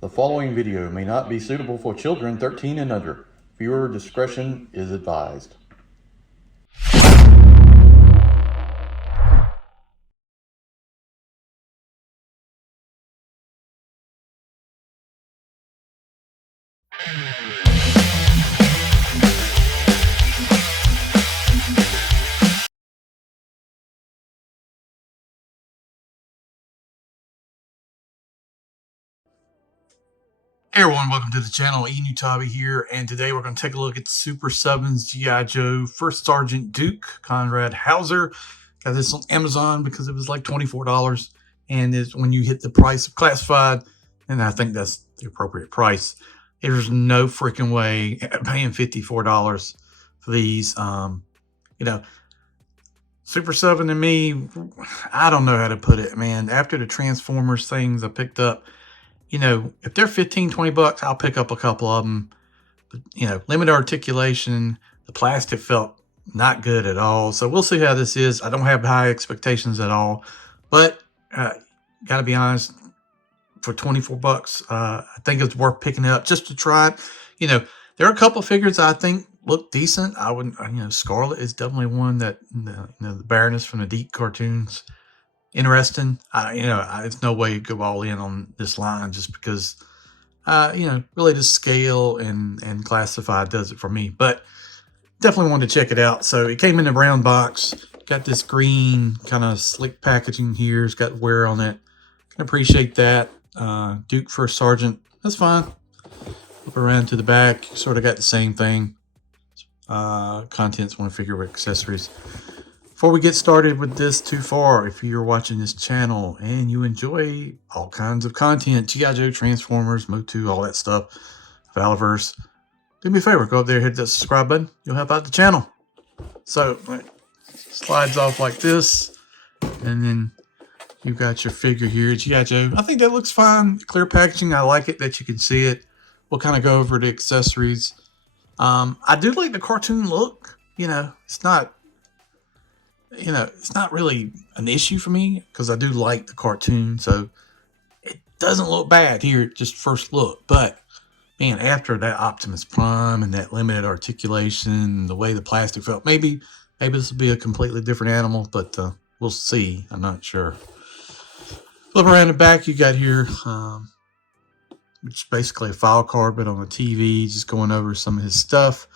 The following video may not be suitable for children 13 and under. Viewer discretion is advised. Hey everyone, welcome to the channel. Tabby here, and today we're going to take a look at Super 7's G.I. Joe First Sergeant Duke Conrad Hauser. Got this on Amazon because it was like $24, and it's when you hit the price of classified, and I think that's the appropriate price. There's no freaking way paying $54 for these. Super 7 and me, I don't know how to put it, man. After the Transformers things I picked up, if they're 15, 20 bucks, I'll pick up a couple of them. But, limited articulation, the plastic felt not good at all. So we'll see how this is. I don't have high expectations at all. But, got to be honest, for 24 bucks, I think it's worth picking it up just to try it. There are a couple of figures I think look decent. I wouldn't, Scarlet is definitely one that, the Baroness from the Deep cartoons, interesting. It's no way to go all in on this line just because, really the scale and classified does it for me. But definitely wanted to check it out. So it came in a brown box. Got this green kind of slick packaging here. It's got wear on it. Can appreciate that. Duke First Sergeant. That's fine. Flip around to the back. Sort of got the same thing. Contents, one figure with accessories. Before we get started with this too far, if you're watching this channel and you enjoy all kinds of content, G.I. Joe, Transformers, Motu, all that stuff, Valverse, do me a favor, go up there, hit that subscribe button. You'll help out the channel. So, it slides off like this, and then you've got your figure here, G.I. Joe. I think that looks fine. Clear packaging, I like it that you can see it. We'll kind of go over the accessories. I do like the cartoon look. It's not really an issue for me because I do like the cartoon, so it doesn't look bad here at just first look. But man, after that Optimus Prime and that limited articulation, the way the plastic felt, maybe this will be a completely different animal, but we'll see. I'm not sure. Flip around the back, you got here, which is basically a file card, but on the TV, just going over some of his stuff.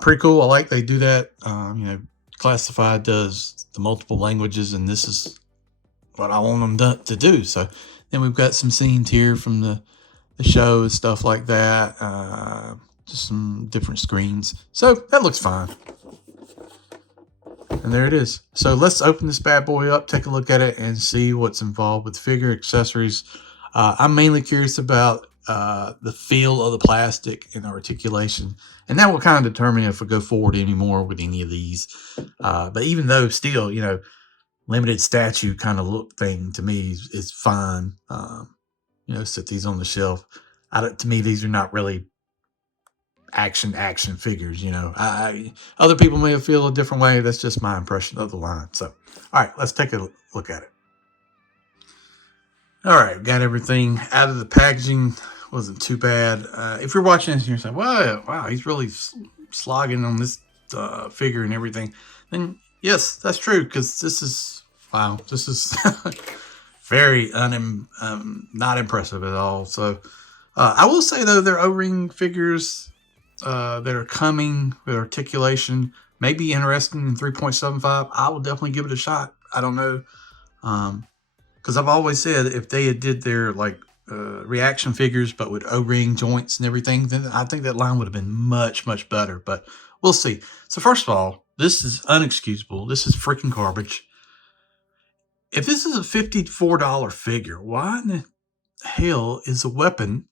Pretty cool. I like they do that. Classified does the multiple languages, and this is what I want them to do. So then we've got some scenes here from the show and stuff like that. Just some different screens. So that looks fine. And there it is. So let's open this bad boy up, take a look at it, and see what's involved with figure accessories. I'm mainly curious about the feel of the plastic and articulation, and that will kind of determine if we go forward anymore with any of these. But even though still, limited statue kind of look thing to me is fine. Set these on the shelf. To me, these are not really action figures. Other people may feel a different way. That's just my impression of the line. So, all right, let's take a look at it. All right, got everything out of the packaging. Wasn't too bad. If you're watching this and you're saying, wow, he's really slogging on this figure and everything, then yes, that's true, because this is very not impressive at all. So I will say, though, their O-ring figures that are coming with articulation may be interesting in 3.75. I will definitely give it a shot. I don't know. Because I've always said if they had did their reaction figures but with O-ring joints and everything, then I think that line would have been much, much better. But we'll see. So first of all, this is unexcusable. This is freaking garbage. If this is a $54 figure, why in the hell is a weapon,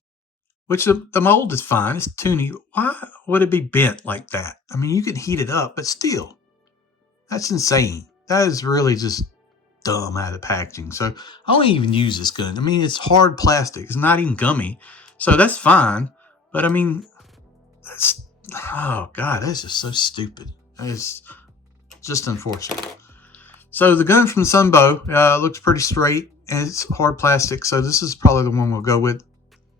which the mold is fine, it's toony, why would it be bent like that? I mean, you can heat it up, but still, that's insane. That is really just dumb out of the packaging. So I don't even use this gun. I mean, it's hard plastic. It's not even gummy. So that's fine. But I mean, oh God, that's just so stupid. It's just unfortunate. So the gun from Sunbow looks pretty straight, and it's hard plastic. So this is probably the one we'll go with.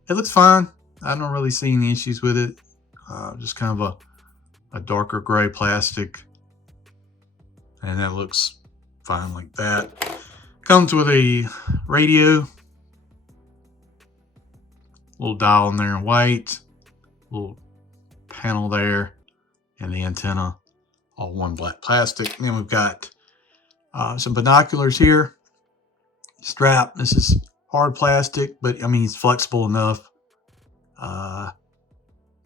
It looks fine. I don't really see any issues with it. Just kind of a darker gray plastic. And that looks fine like that. Comes with a radio. Little dial in there in white. Little panel there. And the antenna. All one black plastic. And then we've got some binoculars here. Strap. This is hard plastic, but I mean, it's flexible enough.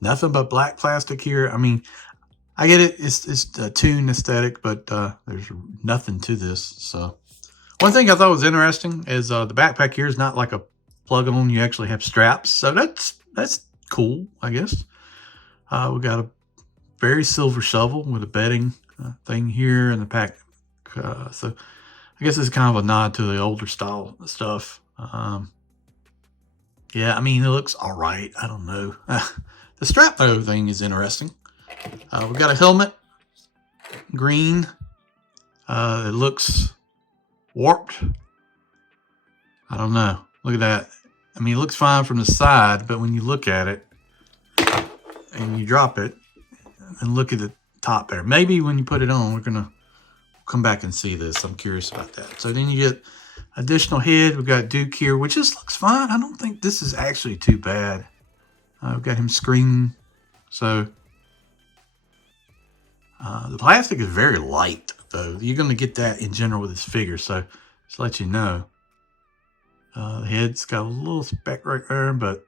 Nothing but black plastic here. I mean, I get it. It's a tune aesthetic, but there's nothing to this. So one thing I thought was interesting is the backpack here is not like a plug-on. You actually have straps. So that's cool, I guess. We got a very silver shovel with a bedding thing here in the pack. So I guess it's kind of a nod to the older style stuff. Yeah, I mean, it looks all right. I don't know. The strap though thing is interesting. We've got a helmet, green. It looks warped. I don't know. Look at that. I mean, it looks fine from the side, but when you look at it and you drop it and look at the top there, maybe when you put it on, we're gonna come back and see this. I'm curious about that. So then you get additional head. We've got Duke here, which just looks fine. I don't think this is actually too bad. We've got him screaming. So the plastic is very light, though. You're going to get that in general with this figure. So just to let you know, the head's got a little speck right there, but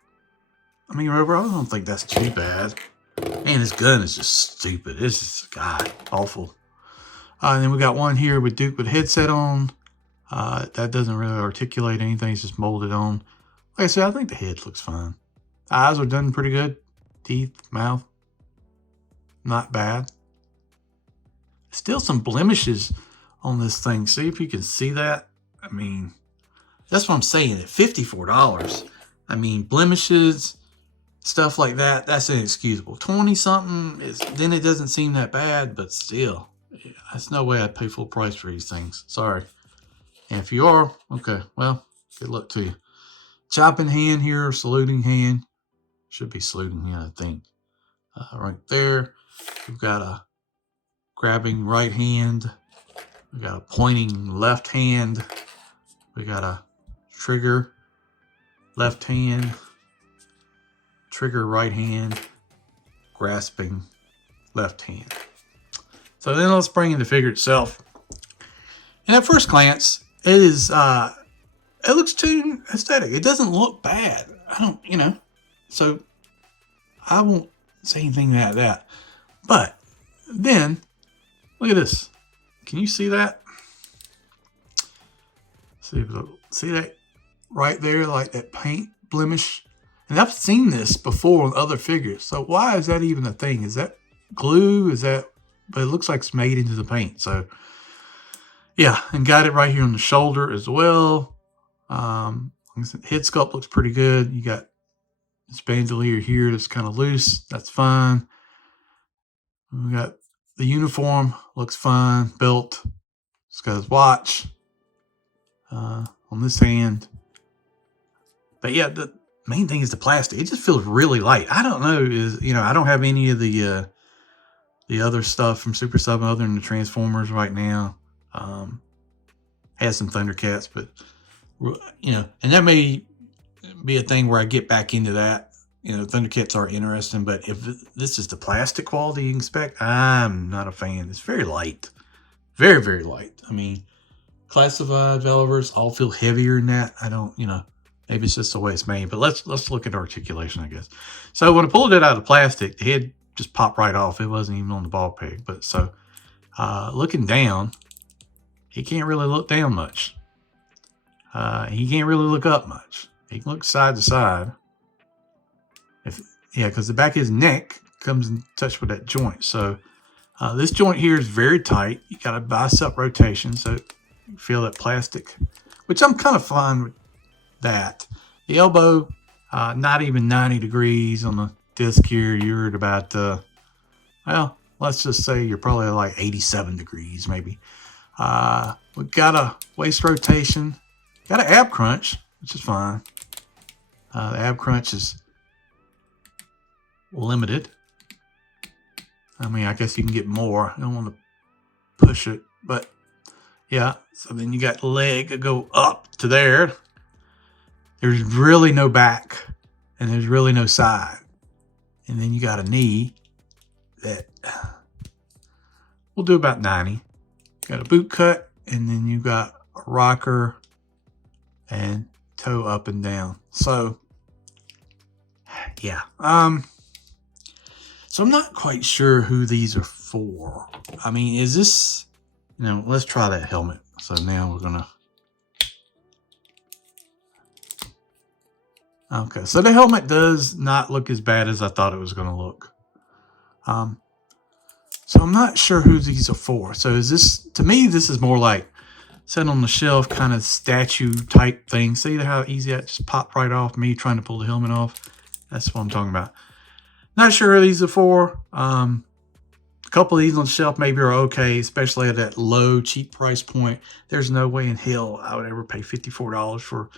I mean, overall, I don't think that's too bad. And his gun is just stupid. It's just, God, awful. And then we got one here with Duke with headset on. That doesn't really articulate anything. It's just molded on. Like I said, I think the head looks fine. Eyes are done pretty good. Teeth, mouth, not bad. Still some blemishes on this thing. See if you can see that. I mean, that's what I'm saying. At $54, I mean, blemishes, stuff like that, that's inexcusable. 20-something, then it doesn't seem that bad, but still, that's no way I'd pay full price for these things. Sorry. And if you are, okay, well, good luck to you. Chopping hand here, saluting hand. Should be saluting hand, I think. Right there, we've got a grabbing right hand. We've got a pointing left hand. We got a trigger left hand. Trigger right hand. Grasping left hand. So then let's bring in the figure itself. And at first glance, it is, it looks too aesthetic. It doesn't look bad. So I won't say anything about that. But then, look at this. Can you see that? See that right there, like that paint blemish? And I've seen this before on other figures. So why is that even a thing? Is that glue? But it looks like it's made into the paint. So yeah, and got it right here on the shoulder as well. Head sculpt looks pretty good. You got this bandolier here that's kind of loose. That's fine. We got the uniform. Looks fine. Belt. It's got his watch on this hand. But yeah, the main thing is the plastic. It just feels really light. I don't know. I don't have any of the other stuff from Super 7 other than the Transformers right now. Has some Thundercats, but and that may be a thing where I get back into that. Thundercats are interesting, but if this is the plastic quality you expect, I'm not a fan. It's very light. Very, very light. I mean, classified Velvers all feel heavier than that. I don't, maybe it's just the way it's made, but let's look at articulation, I guess. So when I pulled it out of plastic, the head just popped right off. It wasn't even on the ball peg. But so looking down, he can't really look down much. He can't really look up much. He can look side to side. Because the back of his neck comes in touch with that joint. So this joint here is very tight. You got a bicep rotation, so you feel that plastic, which I'm kind of fine with that. The elbow, not even 90 degrees on the disc here. You're at about, let's just say you're probably like 87 degrees maybe. We got a waist rotation. Got an ab crunch, which is fine. The ab crunch is limited. I mean, I guess you can get more. I don't want to push it, but yeah. So then you got the leg that go up to there. There's really no back, and there's really no side. And then you got a knee that we'll do about 90. Got a boot cut, and then you got a rocker and toe up and down. So yeah. So I'm not quite sure who these are for. I mean, is this, let's try that helmet. So now we're gonna, okay, so the helmet does not look as bad as I thought it was gonna look. So I'm not sure who these are for. So is this, to me, this is more like sitting on the shelf kind of statue type thing. See how easy that just popped right off, me trying to pull the helmet off? That's what I'm talking about. Not sure who these are for. A couple of these on the shelf maybe are okay, especially at that low, cheap price point. There's no way in hell I would ever pay $54 for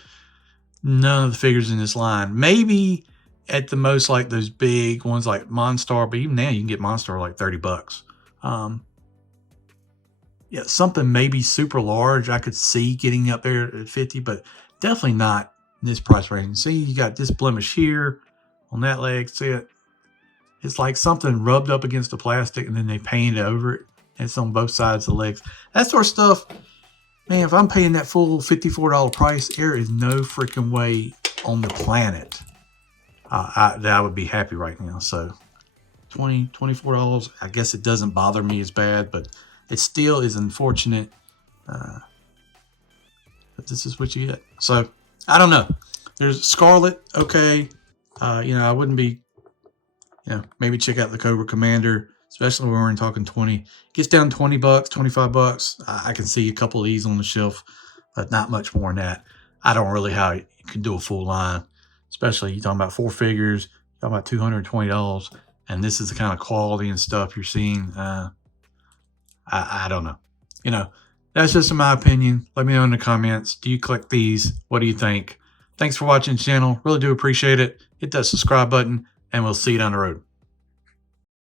none of the figures in this line. Maybe at the most like those big ones like Monstar, but even now you can get Monstar like $30. Yeah, something maybe super large I could see getting up there at 50, but definitely not in this price range. See, you got this blemish here on that leg. See it? It's like something rubbed up against the plastic and then they painted over it. And it's on both sides of the legs. That sort of stuff, man, if I'm paying that full $54 price, there is no freaking way on the planet that I would be happy right now. So $24, I guess it doesn't bother me as bad, but it still is unfortunate that this is what you get. So I don't know. There's Scarlet, okay. I wouldn't be, maybe check out the Cobra Commander, especially when we're talking 20. Gets down $20, $25. I can see a couple of these on the shelf, but not much more than that. I don't really how you can do a full line, especially you're talking about 4 figures, talking about $220, and this is the kind of quality and stuff you're seeing. I don't know. That's just in my opinion. Let me know in the comments. Do you collect these? What do you think? Thanks for watching the channel. Really do appreciate it. Hit that subscribe button, and we'll see you down the road.